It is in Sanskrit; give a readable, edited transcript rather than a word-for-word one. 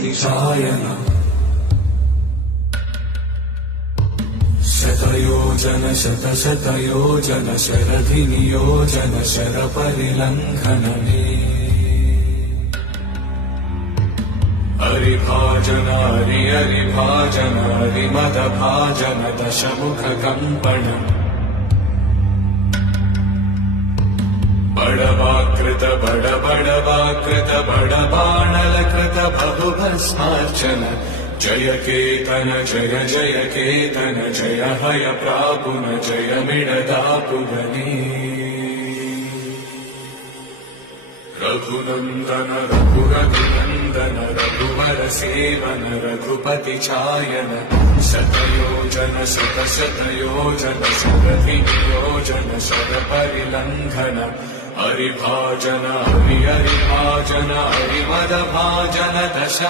रघुपतिशायन शतयोजन शतशतयोजन शरधिनियोजन शरपरिलङ्घनने हरिभाजन हरिभाजन हरिमदभाजन दशमुखकम्पण बडवाकृत बडवाकृत बडबाणलकृत बहुभस्मार्चन जय केतन जय जय केतन जय हय प्रापुन जय मिडदापुगने रघुनन्दन रघुरघुनन्दन रघुवर सेवन रघुपतिचायन शतयोजन शतशतयोजन शरधिनियोजन शरपरिलङ्घन हरिभाजन हरिभाजन हरिमदभाजन दश